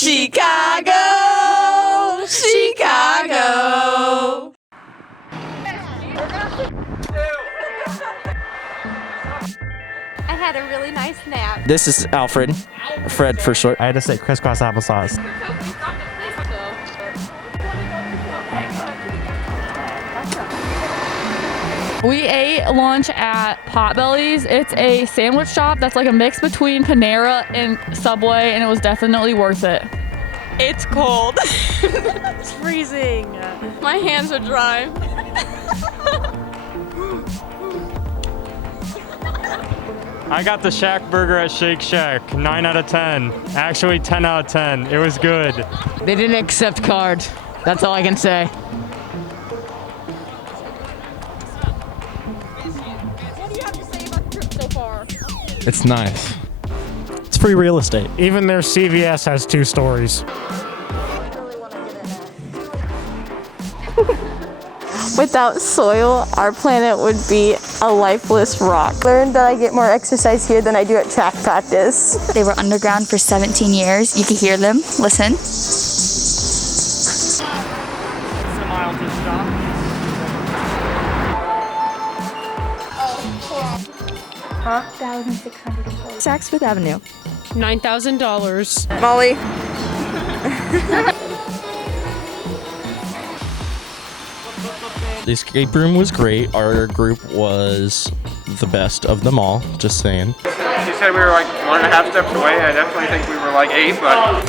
Chicago, Chicago. I had a really nice nap. This is Alfred, Fred for short. I had to say crisscross applesauce. We ate lunch at Potbelly's. It's a sandwich shop that's like a mix between Panera and Subway, and it was definitely worth it. It's cold. It's freezing. My hands are dry. I got the Shack Burger at Shake Shack, 9 out of 10. Actually, 10 out of 10. It was good. They didn't accept cards. That's all I can say. What do you have to say about the trip so far? It's nice. It's free real estate. Even their CVS has 2 stories. Without soil, our planet would be a lifeless rock. Learned that I get more exercise here than I do at track practice. They were underground for 17 years. You could hear them. Listen. It's a mile to stop. Huh? 1,640. Saks Fifth Avenue. $9,000. Molly. The escape room was great. Our group was the best of them all, just saying. She said we were like 1.5 steps away. I definitely think we were like 8, but...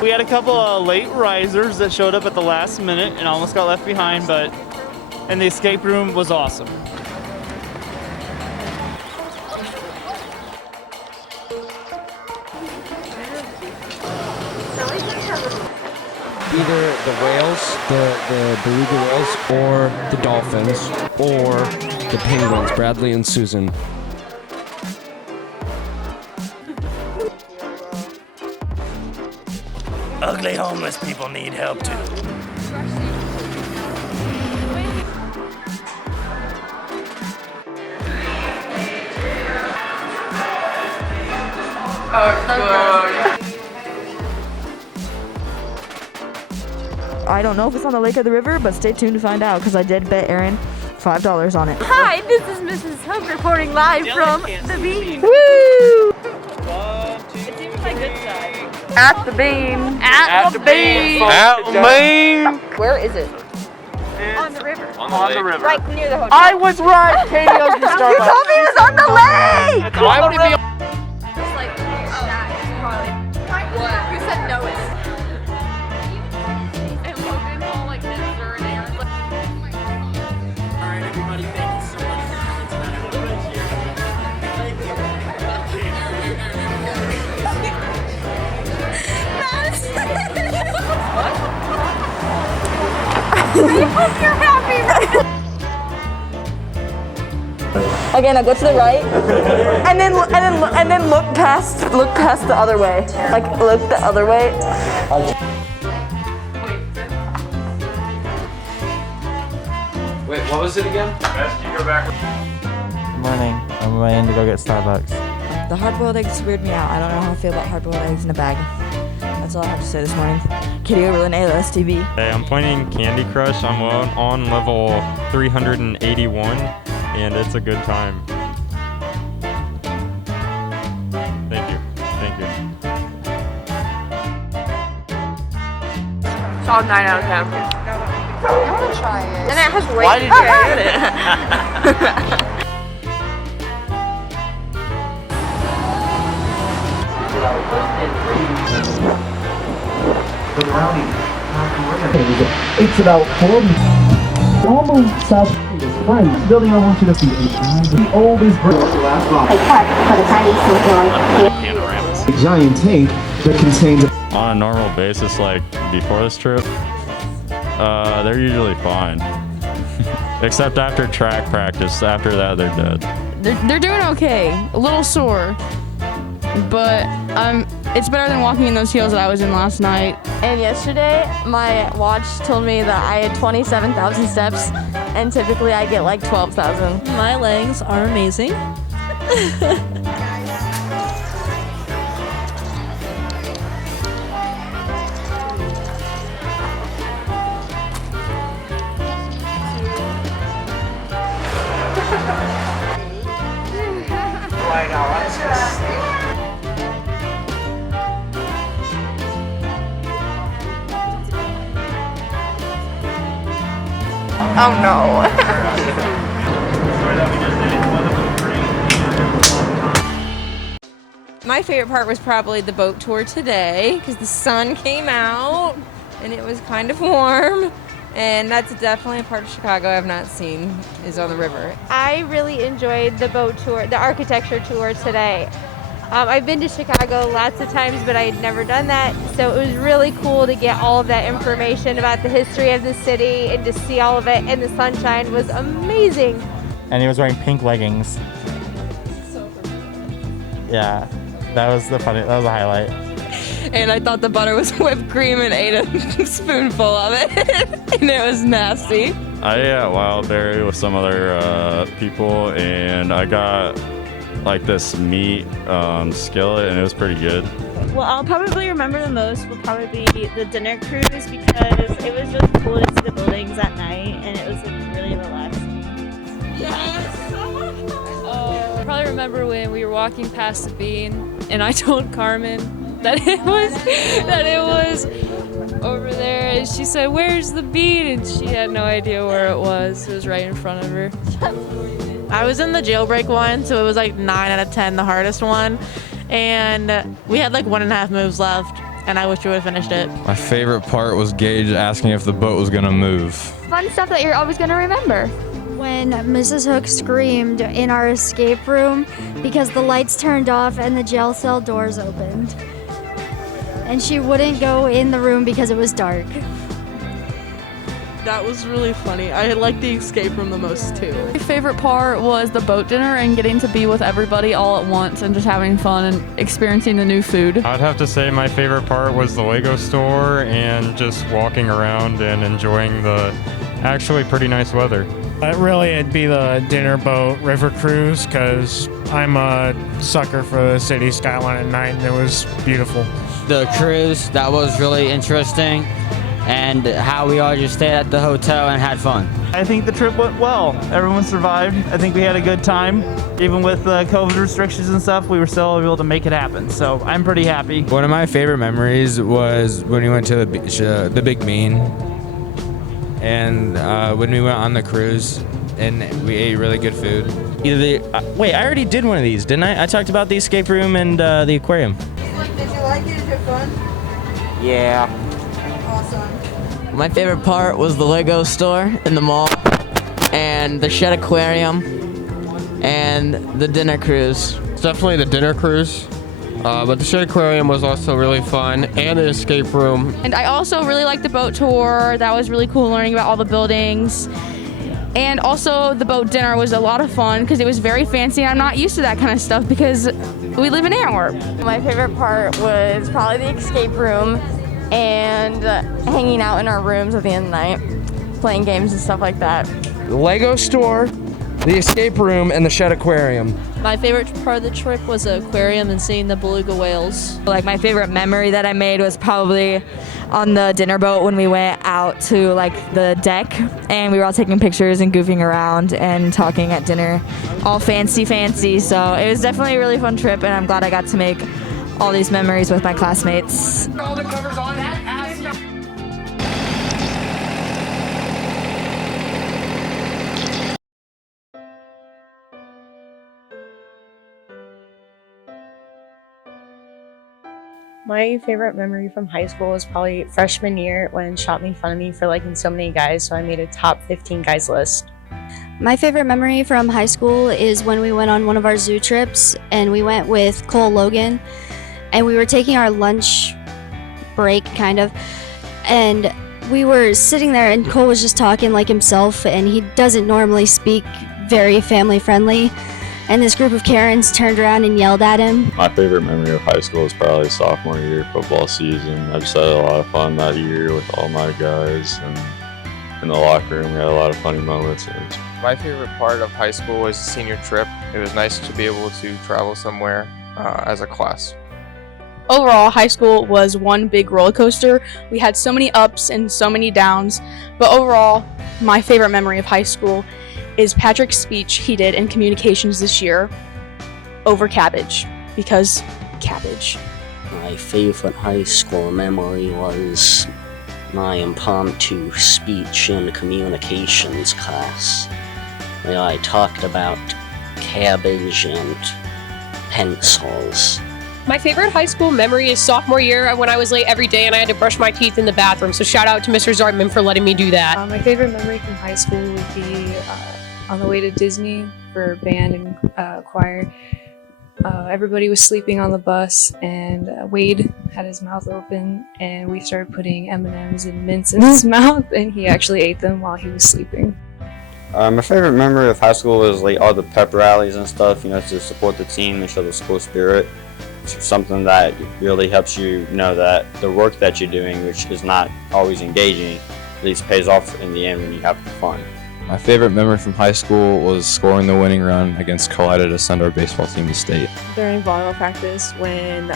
We had a couple of late risers that showed up at the last minute and almost got left behind, but and the escape room was awesome. Either the whales, the beluga whales, or the dolphins, or the penguins, Bradley and Susan. Ugly homeless people need help too. I don't know if it's on the lake or the river, but stay tuned to find out because I did bet Aaron $5 on it. Hi, this is Mrs. Hook reporting live from the bean. Woo! It seems like good side. At the bean. At the bean. At the bean. Where is it? On the river. On the river. Right near the hotel. I was right. Katie owes me Starbucks. You told me it was on the lake. Why would it be? It's like, that is probably. What? Who said no? And Logan all like this or an Aaron. All right, everybody, thank you so much for coming tonight. Okay, now go to the right, and then look past the other way. Like look the other way. Wait, what was it again? Best you go back. Good morning. I'm waiting to go get Starbucks. The hard-boiled eggs weird me out. I don't know how I feel about hard-boiled eggs in a bag. That's all I have to say this morning. Kitty over Renee, STV. Hey, I'm playing Candy Crush. I'm on level 381, and it's a good time. Thank you. Thank you. Solid 9 out of 10. I want to try it. And it has raisins. Why did you get it? It's about 40. Almost South right. Building I want you to see the oldest bridge. A giant tank that contains On a normal basis, like before this trip, they're usually fine. Except after track practice. After that, they're dead. They're doing okay. A little sore, but it's better than walking in those heels that I was in last night. And yesterday, my watch told me that I had 27,000 steps, and typically I get like 12,000. My legs are amazing. Oh no. My favorite part was probably the boat tour today because the sun came out and it was kind of warm, and that's definitely a part of Chicago I've not seen is on the river. I really enjoyed the boat tour, the architecture tour today. I've been to Chicago lots of times, but I had never done that, so it was really cool to get all of that information about the history of the city and to see all of it, and the sunshine was amazing. And he was wearing pink leggings. Yeah, that was a highlight. And I thought the butter was whipped cream and ate a spoonful of it, and it was nasty. I ate at Wildberry with some other people, and I got like this meat skillet, and it was pretty good. Well, I'll probably remember the most will probably be the dinner cruise because it was really cool to see the buildings at night, and it was like really relaxing. I probably remember when we were walking past the Bean, and I told Carmen that it was over there, and she said, "Where's the Bean?" And she had no idea where it was. It was right in front of her. I was in the jailbreak one, so it was like 9 out of 10, the hardest one. And we had like 1.5 moves left. and I wish we would have finished it. My favorite part was Gage asking if the boat was gonna move. Fun stuff that you're always going to remember. When Mrs. Hook screamed in our escape room because the lights turned off and the jail cell doors opened. And she wouldn't go in the room because it was dark. That was really funny. I liked the escape room the most too. My favorite part was the boat dinner and getting to be with everybody all at once and just having fun and experiencing the new food. I'd have to say my favorite part was the Lego store and just walking around and enjoying the actually pretty nice weather. It'd be the dinner boat river cruise because I'm a sucker for the city skyline at night, and it was beautiful. The cruise, that was really interesting, and how we all just stayed at the hotel and had fun. I think the trip went well. Everyone survived. I think we had a good time. Even with COVID restrictions and stuff, we were still able to make it happen. So I'm pretty happy. One of my favorite memories was when we went to the beach, the Big Bean, and when we went on the cruise and we ate really good food. Wait, I already did one of these, didn't I? I talked about the escape room and the aquarium. Did you like it? Did you have fun? Yeah. Awesome. My favorite part was the Lego store in the mall, and the Shed Aquarium, and the dinner cruise. It's definitely the dinner cruise, but the Shed Aquarium was also really fun, and the escape room. And I also really liked the boat tour. That was really cool, learning about all the buildings. And also the boat dinner was a lot of fun because it was very fancy. I'm not used to that kind of stuff because we live in Antwerp. My favorite part was probably the escape room and hanging out in our rooms at the end of the night, playing games and stuff like that. The Lego store, the escape room, and the Shed Aquarium. My favorite part of the trip was the aquarium and seeing the beluga whales. Like my favorite memory that I made was probably on the dinner boat when we went out to like the deck and we were all taking pictures and goofing around and talking at dinner, all fancy. So it was definitely a really fun trip, and I'm glad I got to make all these memories with my classmates. All the covers on that. My favorite memory from high school was probably freshman year when Shop made fun of me for liking so many guys, so I made a top 15 guys list. My favorite memory from high school is when we went on one of our zoo trips, and we went with Cole Logan, and we were taking our lunch break kind of, and we were sitting there and Cole was just talking like himself, and he doesn't normally speak very family friendly. And this group of Karens turned around and yelled at him. My favorite memory of high school is probably sophomore year football season. I just had a lot of fun that year with all my guys, and in the locker room we had a lot of funny moments. My favorite part of high school was the senior trip. It was nice to be able to travel somewhere as a class. Overall, high school was one big roller coaster. We had so many ups and so many downs, but overall, my favorite memory of high school is Patrick's speech he did in communications this year over cabbage, because cabbage. My favorite high school memory was my impromptu speech in communications class, where I talked about cabbage and pencils. My favorite high school memory is sophomore year when I was late every day and I had to brush my teeth in the bathroom. So shout out to Mr. Zartman for letting me do that. My favorite memory from high school would be on the way to Disney for band and choir. Everybody was sleeping on the bus, and Wade had his mouth open, and we started putting M&Ms and mints in his mouth, and he actually ate them while he was sleeping. My favorite memory of high school was like all the pep rallies and stuff, to support the team and show the school spirit. It's something that really helps you know that the work that you're doing, which is not always engaging, at least pays off in the end when you have fun. My favorite memory from high school was scoring the winning run against Colida to send our baseball team to state. During volleyball practice when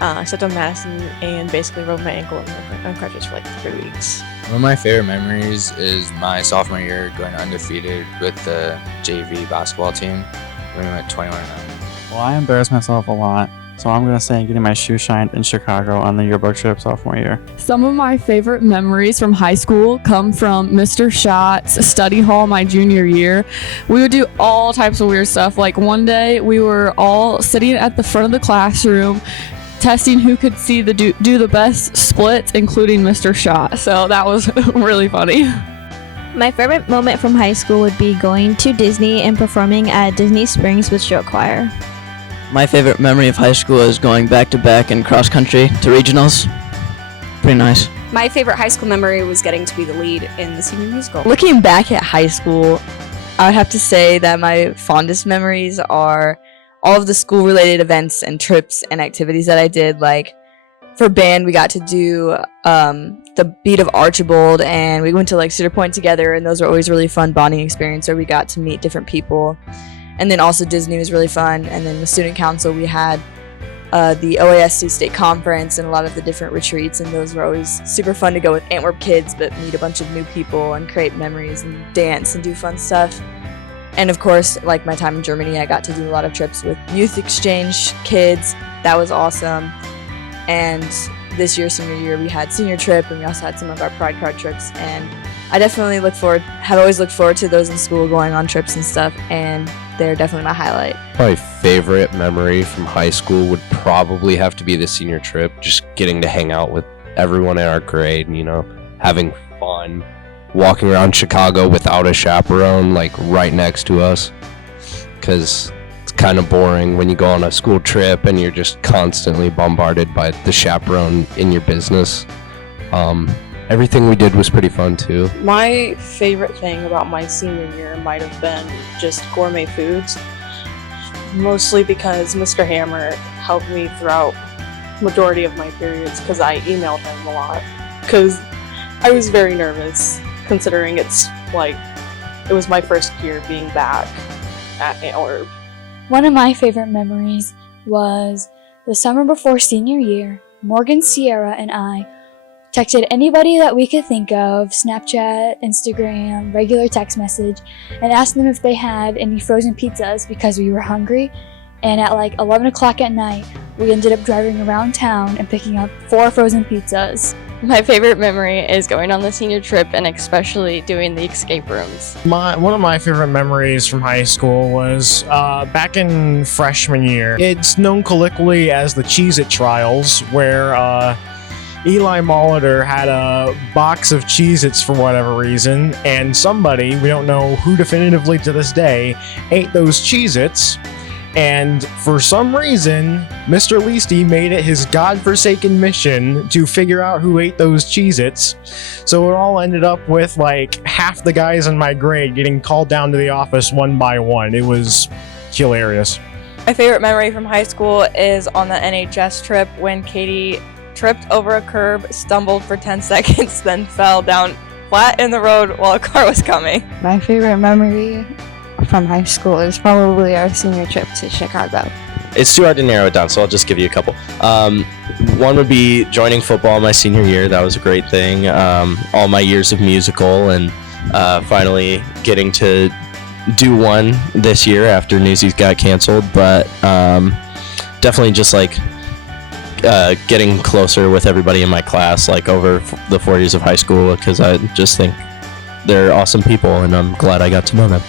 I stepped on Madison and basically rolled my ankle and went on crutches for like 3 weeks. One of my favorite memories is my sophomore year going undefeated with the JV basketball team. We went 21-9. Well, I embarrassed myself a lot, so I'm going to say getting my shoe shined in Chicago on the yearbook trip sophomore year. Some of my favorite memories from high school come from Mr. Schott's study hall my junior year. We would do all types of weird stuff. Like one day we were all sitting at the front of the classroom testing who could see do the best splits, including Mr. Shot. So that was really funny. My favorite moment from high school would be going to Disney and performing at Disney Springs with show choir. My favorite memory of high school is going back to back in cross country to regionals. Pretty nice. My favorite high school memory was getting to be the lead in the senior musical. Looking back at high school, I would have to say that my fondest memories are all of the school-related events and trips and activities that I did. Like for band, we got to do the Beat of Archibald, and we went to like Cedar Point together, and those were always really fun bonding experience where we got to meet different people. And then also Disney was really fun. And then with student council, we had the OASC state conference and a lot of the different retreats, and those were always super fun to go with Antwerp kids, but meet a bunch of new people and create memories and dance and do fun stuff. And of course, like my time in Germany, I got to do a lot of trips with youth exchange kids. That was awesome. And this year, senior year, we had senior trip, and we also had some of our pride card trips. And I definitely have always looked forward to those in school, going on trips and stuff, and they're definitely my highlight. My favorite memory from high school would probably have to be the senior trip, just getting to hang out with everyone in our grade, you know, having fun, walking around Chicago without a chaperone, like right next to us, because it's kind of boring when you go on a school trip and you're just constantly bombarded by the chaperone in your business. Everything we did was pretty fun too. My favorite thing about my senior year might have been just gourmet foods, mostly because Mr. Hammer helped me throughout majority of my periods because I emailed him a lot because I was very nervous considering it was my first year being back at Antwerp. One of my favorite memories was the summer before senior year. Morgan, Sierra, and I texted anybody that we could think of, Snapchat, Instagram, regular text message, and asked them if they had any frozen pizzas because we were hungry. And at like 11 o'clock at night, we ended up driving around town and picking up 4 frozen pizzas. My favorite memory is going on the senior trip and especially doing the escape rooms. One of my favorite memories from high school was back in freshman year. It's known colloquially as the Cheez-It Trials, where Eli Molitor had a box of Cheez-Its for whatever reason, and somebody, we don't know who definitively to this day, ate those Cheez-Its, and for some reason, Mr. Leasty made it his godforsaken mission to figure out who ate those Cheez-Its. So it all ended up with like half the guys in my grade getting called down to the office one by one. It was hilarious. My favorite memory from high school is on the NHS trip when Katie tripped over a curb, stumbled for 10 seconds, then fell down flat in the road while a car was coming. My favorite memory from high school is probably our senior trip to Chicago. It's too hard to narrow it down, so I'll just give you a couple. One would be joining football my senior year. That was a great thing. All my years of musical, and finally getting to do one this year after Newsies got canceled. But definitely just like getting closer with everybody in my class, like over the 4 years of high school, because I just think they're awesome people, and I'm glad I got to know them.